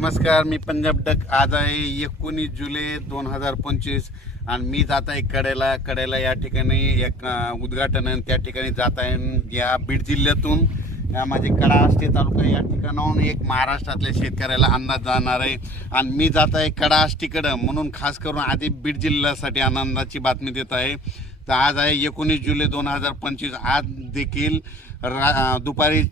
नमस्कार मी पंजाब डक आज आहे एकोणीस जुलै दोन हजार पंचवीस आणि मी जात आहे कड्याला कड्याला या ठिकाणी एक उद्घाटन आहे त्या ठिकाणी जात आहे या बीड जिल्ह्यातून या माझे कडा आष्टे तालुका या ठिकाणाहून एक महाराष्ट्रातल्या शेतकऱ्याला अंदाज जाणार आहे आणि मी जात आहे कडा म्हणून खास करून आधी बीड जिल्ह्यासाठी आनंदाची बातमी देत आहे तर आज आहे एकोणीस जुलै दोन हजार पंचवीस आज देखील रा दुपारी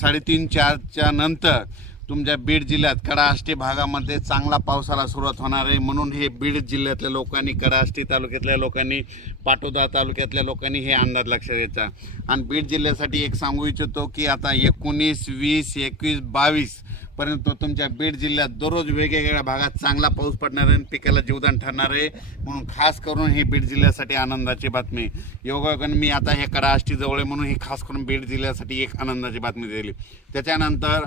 साडेतीन चारच्या नंतर तुमच्या बीड जिल्ह्यात कडाष्टी भागामध्ये चांगला पावसाला सुरुवात होणार आहे म्हणून हे बीड जिल्ह्यातल्या लोकांनी कडाष्टी तालुक्यातल्या लोकांनी पाटोदा तालुक्यातल्या लोकांनी हे अंदाज लक्षात घ्यायचा आणि बीड जिल्ह्यासाठी एक सांगू इच्छितो की आता एकोणीस वीस एकवीस बावीस पर्यंत तुमच्या बीड जिल्ह्यात दररोज वेगवेगळ्या भागात चांगला पाऊस पडणार आहे आणि पिकाला जीवदान ठरणार आहे म्हणून खास करून ही बीड जिल्ह्यासाठी आनंदाची बातमी योगायोगाने मी आता हे कडाष्टी जवळ म्हणून ही खास करून बीड जिल्ह्यासाठी एक आनंदाची बातमी दिली त्याच्यानंतर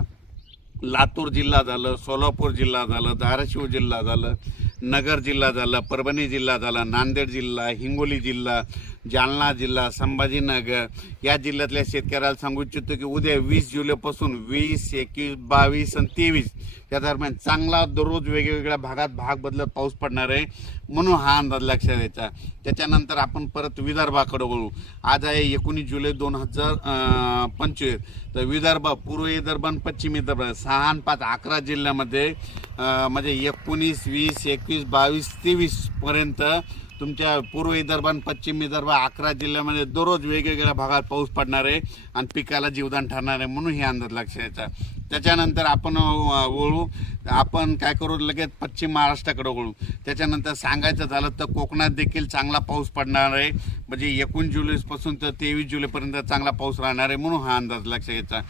लातूर जिल्हा झालं सोलापूर जिल्हा झालं धाराशिव जिल्हा झालं नगर जिल्हा झाला परभणी जिल्हा झाला नांदेड जिल्हा हिंगोली जिल्हा जालना जिल्हा संभाजीनगर या जिल्ह्यातल्या शेतकऱ्याला सांगू इच्छितो की उद्या वीस जुलैपासून वीस एकवीस बावीस आणि तेवीस या दरम्यान चांगला दररोज वेगवेगळ्या भागात भाग बदलत पाऊस पडणार आहे म्हणून हा अंदाज लक्षात द्यायचा त्याच्यानंतर आपण परत विदर्भाकडे वळू आज आहे एकोणीस जुलै दोन हजार पंचवीस तर विदर्भ पूर्व विदर्भ आणि पश्चिम विदर्भ सहा आणि पाच अकरा जिल्ह्यामध्ये म्हणजे एकोणीस वीस एकवीस बावीस तेवीसपर्यंत तुमच्या पूर्व विदर्भ आणि पश्चिम विदर्भ अकरा जिल्ह्यामध्ये दररोज वेगवेगळ्या भागात पाऊस पडणार आहे आणि पिकाला जीवदान ठरणार आहे म्हणून हे अंदाज लक्ष यायचा त्याच्यानंतर आपण वळू आपण काय करू लगेच पश्चिम महाराष्ट्राकडे वळू त्याच्यानंतर सांगायचं झालं तर कोकणात देखील चांगला पाऊस पडणार आहे म्हणजे एकूण जुलैपासून तर तेवीस जुलैपर्यंत चांगला पाऊस राहणार आहे म्हणून हा अंदाज लक्ष यायचा